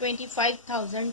25,000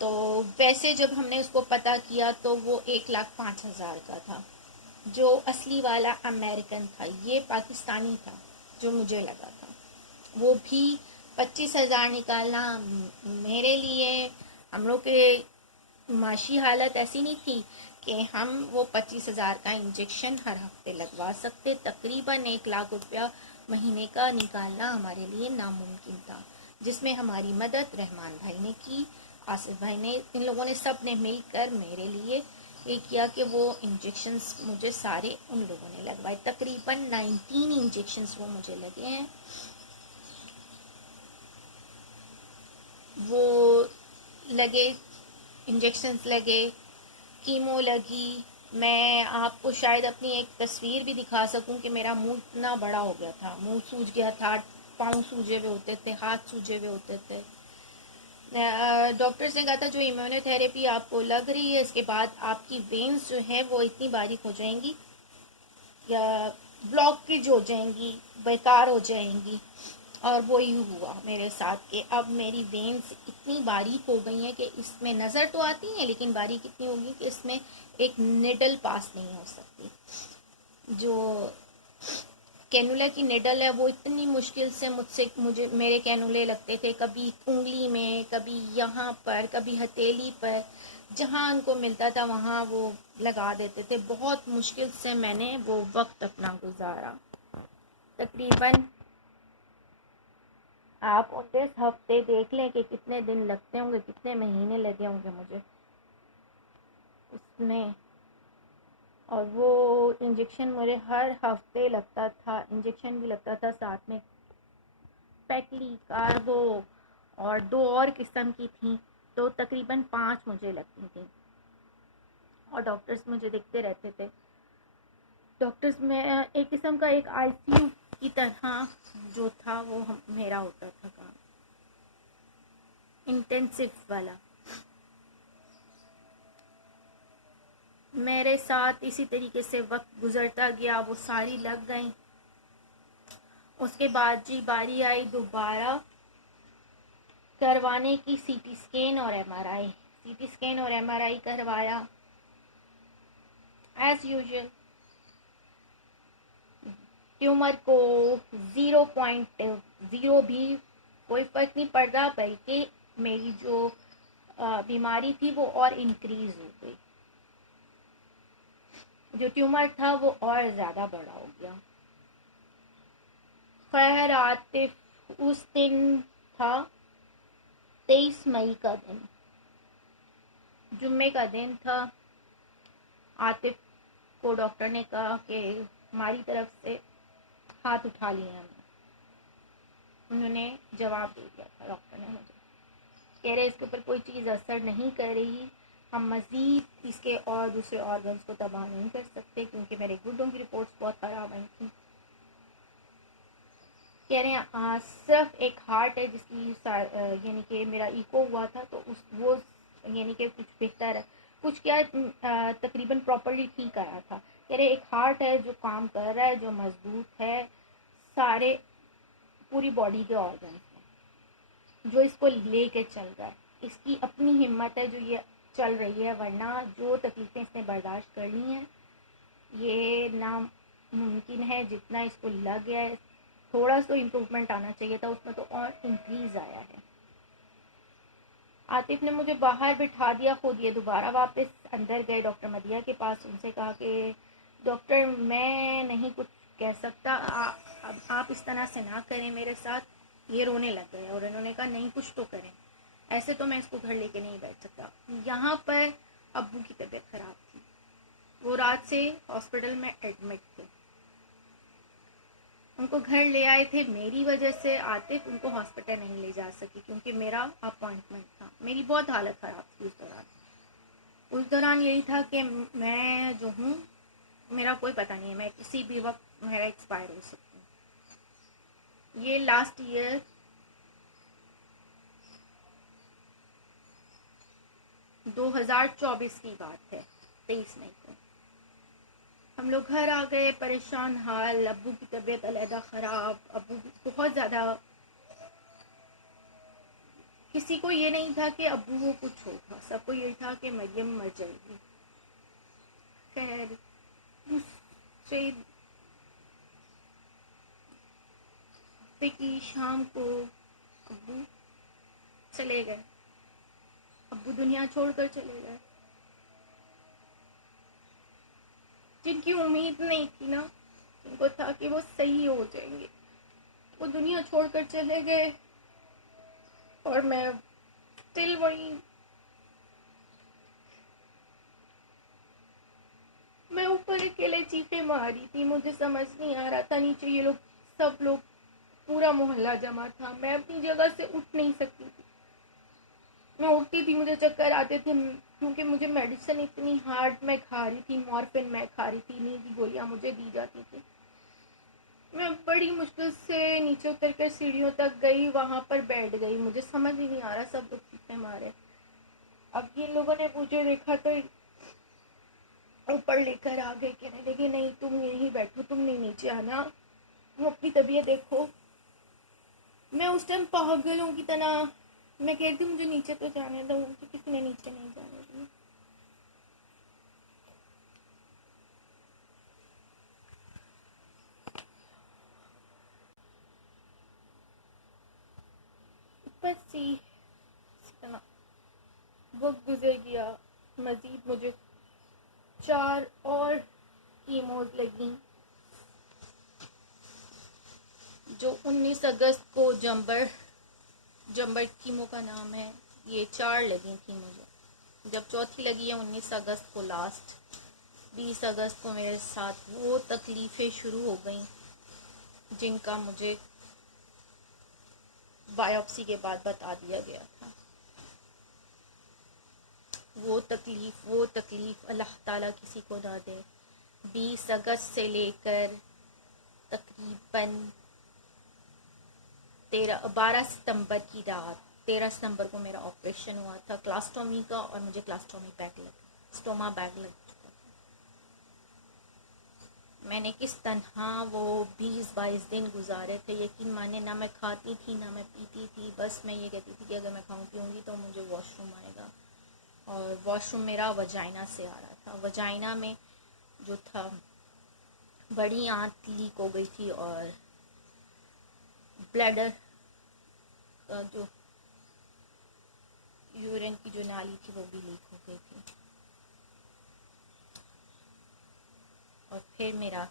تو ویسے جب ہم نے اس کو پتہ کیا تو وہ 1,05,000 کا تھا، جو اصلی والا امریکن تھا، یہ پاکستانی تھا جو مجھے لگا تھا۔ وہ بھی 25,000 نکالنا میرے لیے، ہم لوگ کے معاشی حالت ایسی نہیں تھی کہ ہم وہ 25,000 کا انجیکشن ہر ہفتے لگوا سکتے۔ تقریباً 1,00,000 روپیہ مہینے کا نکالنا ہمارے لیے ناممکن تھا، جس میں ہماری مدد رحمان بھائی نے کی، آصف بھائی نے، ان لوگوں نے سب نے مل کر میرے لیے یہ کیا کہ وہ انجیکشنز مجھے سارے ان لوگوں نے لگوائے۔ تقریباً 19 انجیکشنز وہ مجھے لگے ہیں۔ وہ لگے، انجیکشنز لگے، کیمو لگی۔ میں آپ کو شاید اپنی ایک تصویر بھی دکھا سکوں کہ میرا منہ اتنا بڑا ہو گیا تھا، منہ سوج گیا تھا، پاؤں سوجے ہوئے ہوتے تھے، ہاتھ سوجے ہوئے ہوتے تھے۔ ڈاکٹرز نے کہا تھا جو ایمیونو تھراپی آپ کو لگ رہی ہے اس کے بعد آپ کی وینز جو ہیں وہ اتنی باریک ہو جائیں گی یا بلاکیج ہو جائیں گی، بیکار ہو جائیں گی۔ اور وہی ہوا میرے ساتھ کہ اب میری وینز اتنی باریک ہو گئی ہیں کہ اس میں نظر تو آتی ہیں لیکن باریک اتنی ہوگی کہ اس میں ایک نیڈل پاس نہیں ہو سکتی۔ جو کینولا کی نیڈل ہے وہ اتنی مشکل سے مجھے میرے کینولے لگتے تھے، کبھی انگلی میں، کبھی یہاں پر، کبھی ہتھیلی پر، جہاں ان کو ملتا تھا وہاں وہ لگا دیتے تھے۔ بہت مشکل سے میں نے وہ وقت اپنا گزارا۔ تقریباً آپ 19 ہفتے دیکھ لیں کہ کتنے دن لگتے ہوں گے، کتنے مہینے لگے ہوں گے مجھے اس میں۔ اور وہ انجیکشن مجھے ہر ہفتے لگتا تھا، انجیکشن بھی لگتا تھا ساتھ میں پیکلی، کاربو اور 2 اور قسم کی تھیں، تو تقریباً 5 مجھے لگتی تھیں۔ اور ڈاکٹرز مجھے دیکھتے رہتے تھے۔ ڈاکٹرز میں ایک قسم کا ایک آئی سی یو کی طرح جو تھا وہ میرا ہوتا تھا کام، انٹینسو والا۔ میرے ساتھ اسی طریقے سے وقت گزرتا گیا، وہ ساری لگ گئیں۔ اس کے بعد جی باری آئی دوبارہ کروانے کی، سی ٹی اسکین اور ایم آر آئی۔ سی ٹی اسکین اور ایم آر آئی کروایا ایز یوزول۔ ٹیومر کو 0.0 بھی کوئی فرق نہیں پڑتا، بلکہ میری جو بیماری تھی وہ اور انکریز ہو گئی، جو ٹیومر تھا وہ اور زیادہ بڑا ہو گیا۔ خیر عاطف، اس دن تھا 23 مئی کا دن، جمعے کا دن تھا۔ عاطف کو ڈاکٹر نے کہا کہ ہماری طرف سے ہاتھ اٹھا لیے ہم نے۔ انہوں نے جواب دے دیا تھا ڈاکٹر نے مجھے، کہہ رہے اس کے اوپر کوئی چیز اثر نہیں کر رہی، ہم مزید اس کے اور دوسرے آرگنز کو تباہ نہیں کر سکتے، کیونکہ میرے گردوں کی رپورٹس بہت خراب آئی تھیں۔ کہہ رہے ہیں صرف ایک ہارٹ ہے جس کی یعنی کہ میرا ایکو ہوا تھا تو وہ یعنی کہ کچھ بہتر ہے، کچھ کیا تقریباً پراپرلی ٹھیک آیا تھا۔ کہہ رہے ایک ہارٹ ہے جو کام کر رہا ہے، جو مضبوط ہے، سارے پوری باڈی کے آرگنز ہیں، جو اس کو لے کے چل رہا ہے، اس کی اپنی ہمت ہے جو یہ چل رہی ہے، ورنہ جو تکلیفیں اس نے برداشت کر لی ہیں یہ ناممکن ہے۔ جتنا اس کو لگ گیا ہے، تھوڑا سا امپروومنٹ آنا چاہیے تھا، اس میں تو اور انکریز آیا ہے۔ عاطف نے مجھے باہر بٹھا دیا، خود یہ دوبارہ واپس اندر گئے ڈاکٹر مدیہ کے پاس، ان سے کہا کہ ڈاکٹر میں نہیں کچھ کہہ سکتا، اب آپ اس طرح سے نہ کریں میرے ساتھ۔ یہ رونے لگ گئے اور انہوں نے کہا نہیں کچھ تو کریں، ایسے تو میں اس کو گھر لے کے نہیں بیٹھ سکتا۔ یہاں پر ابو کی طبیعت خراب تھی، وہ رات سے ہاسپٹل میں ایڈمٹ تھے، ان کو گھر لے آئے تھے میری وجہ سے۔ عاطف ان کو ہاسپٹل نہیں لے جا سکی کیونکہ میرا اپوائنٹمنٹ تھا، میری بہت حالت خراب تھی اس دوران یہی تھا کہ میں جو ہوں میرا کوئی پتہ نہیں ہے، میں کسی بھی وقت میرا ایکسپائر ہو سکتی ہوں۔ یہ لاسٹ ایئر 2024 کی بات ہے، 23 مئی کو ہم لوگ گھر آ گئے، پریشان حال، ابو کی طبیعت علیحدہ خراب، ابو بہت زیادہ کسی کو یہ نہیں تھا کہ ابو وہ کچھ ہوگا، سب کو یہ تھا کہ مریم مر جائے گی۔ خیر دوسرے ہفتے کی شام کو ابو چلے گئے، ابو دنیا چھوڑ کر چلے گئے۔ جن کی امید نہیں تھی نا، جن کو تھا کہ وہ صحیح ہو جائیں گے، وہ دنیا چھوڑ کر چلے گئے، اور میں دل وہی، میں اوپر اکیلے چیخیں ماری تھی، مجھے سمجھ نہیں آ رہا تھا، نیچے یہ لوگ سب لوگ پورا محلہ جمع تھا، میں اپنی جگہ سے اٹھ نہیں سکتی تھی، میں اٹھتی تھی مجھے چکر آتے تھے، کیونکہ مجھے میڈیسن اتنی ہارڈ میں کھا رہی تھی، مورفن میں کھا رہی تھی، نیند کی گولیاں مجھے دی جاتی تھی۔ میں بڑی مشکل سے نیچے اتر کر سیڑھیوں تک گئی، وہاں پر بیٹھ گئی، مجھے سمجھ ہی نہیں آ رہا، سب لوگ چیخیں مارے۔ اب یہ لوگوں نے مجھے دیکھا تو اوپر لے کر آ گئے، کہنے لگے نہیں تم یہیں بیٹھو، تم نہیں نیچے آنا، تم اپنی طبیعت دیکھو۔ میں اس ٹائم پاگلوں کی طرح میں کہتی مجھے نیچے تو جانے دو، مجھے کسی نے نیچے نہیں جانے دیا۔ بس وقت گزر گیا، مزید مجھے 4 اور کیموز لگیں، جو 19 اگست کو جمبر کیمو کا نام ہے، یہ 4 لگی تھیں مجھے۔ جب چوتھی لگی ہے 19 اگست کو لاسٹ، 20 اگست کو میرے ساتھ وہ تکلیفیں شروع ہو گئیں جن کا مجھے بایوپسی کے بعد بتا دیا گیا تھا۔ وہ تکلیف اللہ تعالیٰ کسی کو نہ دے۔ 20 اگست سے لے کر تقریباً 12 ستمبر کی رات، 13 ستمبر کو میرا آپریشن ہوا تھا کلاسٹومی کا، اور مجھے اسٹوما بیگ لگ چکا تھا۔ میں نے کس طرح وہ 20-22 دن گزارے تھے، یقین مانے، نہ میں کھاتی تھی نہ میں پیتی تھی، بس میں یہ کہتی تھی کہ اگر میں کھاؤں پیوں گی تو مجھے واش روم آئے گا، اور واش روم میرا وجائنا سے آ رہا تھا۔ وجائنا میں جو تھا بڑی آنت لیک ہو گئی تھی، اور بلیڈر کا جو یورین کی جو نالی تھی وہ بھی لیک ہو گئی تھی۔ اور پھر میرا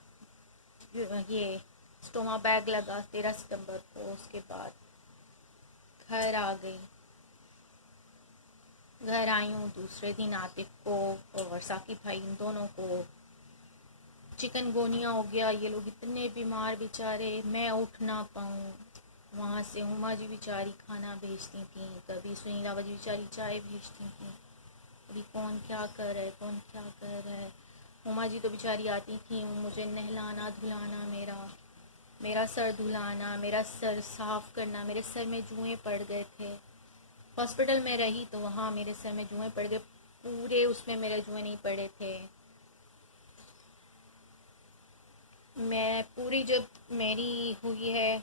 یہ اسٹوما بیگ لگا 13 ستمبر کو، اس کے بعد گھر آ گئی، گھر آئی ہوں دوسرے دن عاطف کو اور ثاقب بھائی ان دونوں کو چکن گونیا ہو گیا، یہ لوگ اتنے بیمار بیچارے، میں اٹھ نہ پاؤں وہاں سے۔ ہما جی بیچاری کھانا بھیجتی تھیں، کبھی سنیلا باجی بیچاری چائے بھیجتی تھیں، کبھی کون کیا کر رہا ہے کون کیا کر رہا ہے۔ ہما جی تو بیچاری آتی تھیں مجھے نہلانا دھلانا، میرا سر دھلانا، میرا سر صاف کرنا، میرے سر میں جوئیں پڑ گئے تھے۔ ہاسپٹل میں رہی تو وہاں میرے سر میں جوئیں پڑ گئے، پورے اس میں میرے جوئیں نہیں پڑے تھے۔ میں پوری جب میری ہوئی ہے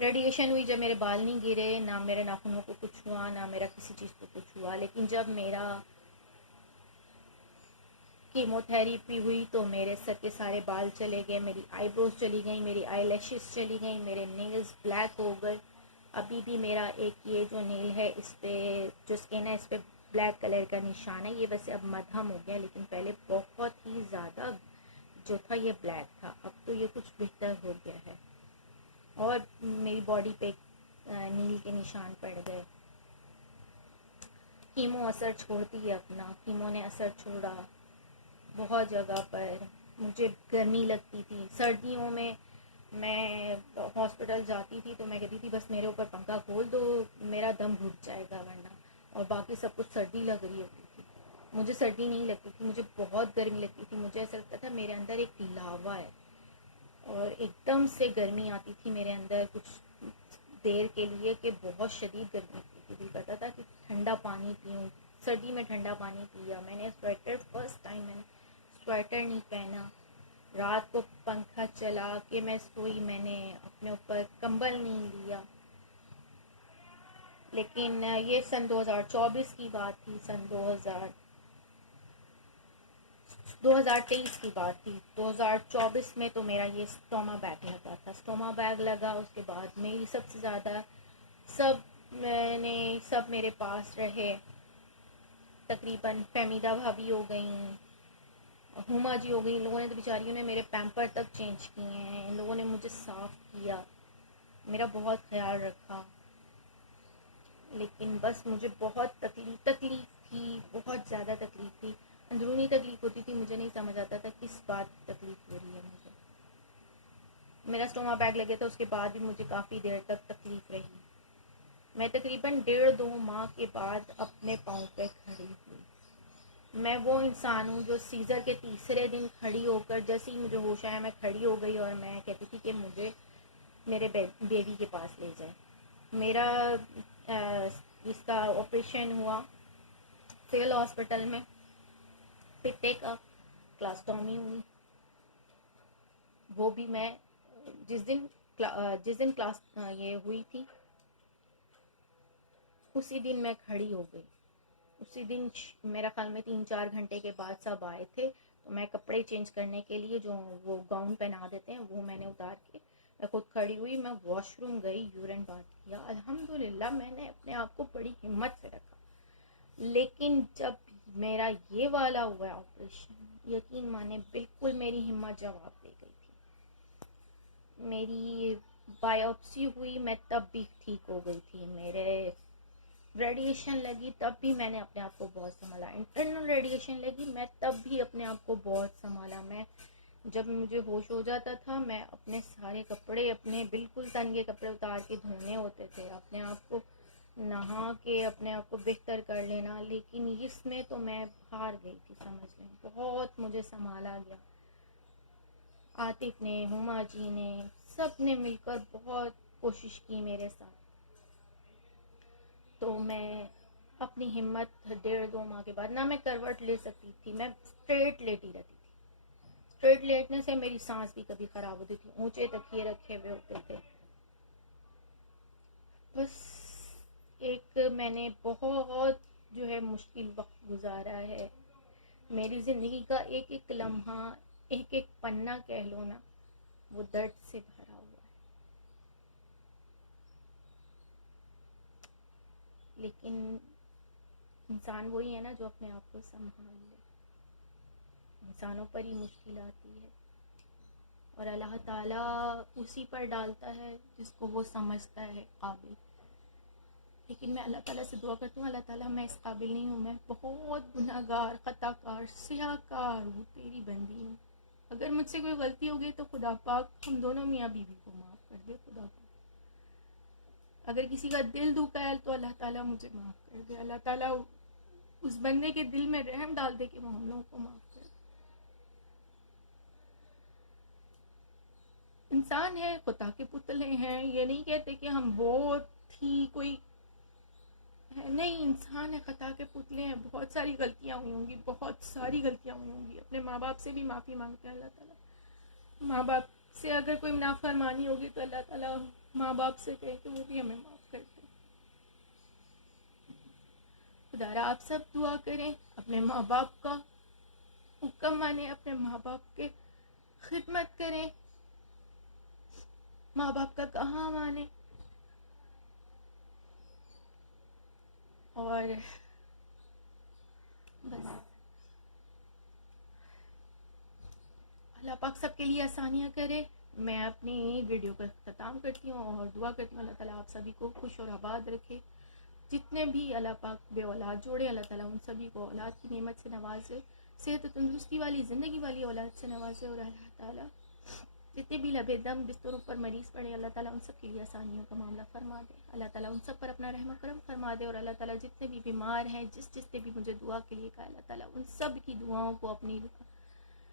ریڈیشن ہوئی، جب میرے بال نہیں گرے، نہ میرے ناخنوں کو کچھ ہوا، نہ میرا کسی چیز کو کچھ ہوا، لیکن جب میرا کیمو تھیریپی ہوئی تو میرے سر کے سارے بال چلے گئے، میری آئی بروز چلی گئیں، میری آئی لیشز چلی گئیں، میرے نیلز بلیک ہو گئے۔ ابھی بھی میرا ایک یہ جو نیل ہے اس پہ جو اسکن ہے اس پہ بلیک کلر کا نشان ہے، یہ ویسے اب مدھم ہو گیا، لیکن پہلے بہت ہی زیادہ جو تھا یہ بلیک تھا، اب تو یہ کچھ بہتر ہو گیا ہے، اور میری باڈی پہ نیل کے نشان پڑ گئے۔ کیمو اثر چھوڑتی ہے اپنا، کیمو نے اثر چھوڑا بہت جگہ پر، مجھے گرمی لگتی تھی، سردیوں میں ہاسپٹل جاتی تھی تو میں کہتی تھی بس میرے اوپر پنکھا کھول دو، میرا دم گھٹ جائے گا ورنہ، اور باقی سب کچھ سردی لگ رہی ہوتی تھی، مجھے سردی نہیں لگتی تھی، مجھے بہت گرمی لگتی تھی، مجھے ایسا لگتا تھا میرے اندر ایک لاوا ہے، اور ایک دم سے گرمی آتی تھی میرے اندر کچھ دیر کے لیے کہ بہت شدید گرمی لگتی تھی، پتا تھا کہ ٹھنڈا پانی پیوں، سردی میں ٹھنڈا پانی پیا، میں نے سویٹر فرسٹ ٹائم میں نے سویٹر نہیں پہنا، رات کو پنکھا چلا کے میں سوئی، میں نے اپنے اوپر کمبل نہیں لیا، لیکن یہ سن 2024 کی بات تھی، سن 2023 کی بات تھی۔ 2024 میں تو میرا یہ اسٹوما بیگ لگا تھا، اسٹوما بیگ لگا، اس کے بعد میری سب سے زیادہ سب میرے پاس رہے، تقریباً فہمیدہ بھابھی ہو گئیں، ہما جی ہو گئی، ان لوگوں نے تو بیچاریوں نے میرے پیمپر تک چینج کیے ہیں، ان لوگوں نے مجھے صاف کیا، میرا بہت خیال رکھا۔ لیکن بس مجھے بہت تکلیف تھی، بہت زیادہ تکلیف تھی، اندرونی تکلیف ہوتی تھی، مجھے نہیں سمجھ آتا تھا کس بات کی تکلیف ہو رہی ہے مجھے۔ میرا اسٹوما بیگ لگے تھا، اس کے بعد بھی مجھے کافی دیر تک تکلیف رہی۔ میں تقریباً 1.5-2 ماہ کے بعد اپنے پاؤں پہ کھڑی ہوئی۔ میں وہ انسان ہوں جو سیزر کے تیسرے دن کھڑی ہو کر، جیسے ہی مجھے ہوش آیا میں کھڑی ہو گئی اور میں کہتی تھی کہ مجھے میرے بیبی کے پاس لے جائے۔ میرا اس کا آپریشن ہوا سول ہاسپٹل میں، پتے کا کلاسٹومی ہوئی، وہ بھی میں جس دن کلاس یہ ہوئی تھی اسی دن میں کھڑی ہو گئی۔ اسی دن میرا خیال میں 3-4 گھنٹے کے بعد سب آئے تھے، تو میں کپڑے چینج کرنے کے لیے جو وہ گاؤن پہنا دیتے ہیں وہ میں نے اتار کے میں خود کھڑی ہوئی، میں واش روم گئی، یورین بات کیا، الحمدللہ میں نے اپنے آپ کو بڑی ہمت سے رکھا۔ لیکن جب میرا یہ والا ہوا آپریشن، یقین مانے بالکل میری ہمت جواب دے گئی تھی۔ میری بایوپسی ہوئی، میں تب بھی ٹھیک ہو گئی تھی، میرے ریڈیشن لگی تب بھی میں نے اپنے آپ کو بہت سنبھالا، انٹرنل ریڈیشن لگی میں تب بھی اپنے آپ کو بہت سنبھالا۔ میں جب مجھے ہوش ہو جاتا تھا میں اپنے سارے کپڑے، اپنے بالکل تنگے کپڑے اتار کے دھونے ہوتے تھے، اپنے آپ کو نہا کے اپنے آپ کو بہتر کر لینا۔ لیکن اس میں تو میں ہار گئی تھی، سمجھ لیں بہت مجھے سنبھالا گیا۔ عاطف نے، ہما جی نے، سب نے مل کر بہت کوشش کی میرے ساتھ، تو میں اپنی ہمت 1.5-2 ماہ کے بعد، نہ میں کروٹ لے سکتی تھی، میں اسٹریٹ لیٹی رہتی تھی۔ اسٹریٹ لیٹنے سے میری سانس بھی کبھی خراب ہوتی تھی، اونچے تکیے رکھے ہوئے ہوتے تھے۔ بس ایک میں نے بہت جو ہے مشکل وقت گزارا ہے، میری زندگی کا ایک ایک لمحہ، ایک ایک پنہ کہہ لو نا، وہ درد سے بھرا ہوا ہے۔ لیکن انسان وہی ہے نا جو اپنے آپ کو سنبھال لے، انسانوں پر ہی مشکل آتی ہے، اور اللہ تعالیٰ اسی پر ڈالتا ہے جس کو وہ سمجھتا ہے قابل۔ لیکن میں اللہ تعالیٰ سے دعا کرتی ہوں، اللہ تعالیٰ میں اس قابل نہیں ہوں، میں بہت گناہ گار، خطا کار، سیاہ کار ہوں، تیری بندی ہوں، اگر مجھ سے کوئی غلطی ہوگی تو خدا پاک ہم دونوں میاں بیوی کو معاف کر دے۔ خدا پاک اگر کسی کا دل دکھا ہے تو اللہ تعالیٰ مجھے معاف کر دے، اللہ تعالیٰ اس بندے کے دل میں رحم ڈال دے کہ وہ ہم لوگوں کو معاف کر دے۔ انسان ہے، خدا کے پتلے ہیں، یہ نہیں کہتے کہ ہم بہت ہی کوئی نہیں، انسان ہے، خطا کے پتلے ہیں، بہت ساری غلطیاں ہوئی ہوں گی، بہت ساری غلطیاں ہوئی ہوں گی۔ اپنے ماں باپ سے بھی معافی مانگتے ہیں اللہ تعالیٰ، ماں باپ سے اگر کوئی نافرمانی ہوگی تو اللہ تعالیٰ ماں باپ سے کہے کہ وہ بھی ہمیں معاف کر دیں۔ خدا را آپ سب دعا کریں، اپنے ماں باپ کا حکم مانیں، اپنے ماں باپ کے خدمت کریں، ماں باپ کا کہاں مانیں، اور بس اللہ پاک سب کے لیے آسانیاں کرے۔ میں اپنی ویڈیو کا اختتام کرتی ہوں اور دعا کرتی ہوں اللہ تعالیٰ آپ سبھی کو خوش اور آباد رکھے، جتنے بھی اللہ پاک بے اولاد جوڑے اللہ تعالیٰ ان سبھی کو اولاد کی نعمت سے نوازے، صحت و تندرستی والی زندگی والی اولاد سے نوازے، اور اللہ تعالیٰ جتنے بھی لبے دم بستروں پر مریض پڑے اللہ تعالیٰ ان سب کے لیے آسانیوں کا معاملہ فرما دے، اللہ تعالیٰ ان سب پر اپنا رحم و کرم فرما دے، اور اللہ تعالیٰ جتنے بھی بیمار ہیں، جس نے بھی مجھے دعا کے لیے کہا، اللہ تعالیٰ ان سب کی دعاؤں کو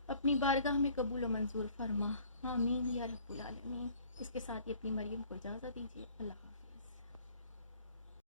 اپنی بارگاہ میں قبول و منظور فرما، آمین یا رب العالمین۔ اس کے ساتھ ہی اپنی مریم کو اجازت دیجیے، اللہ حافظ۔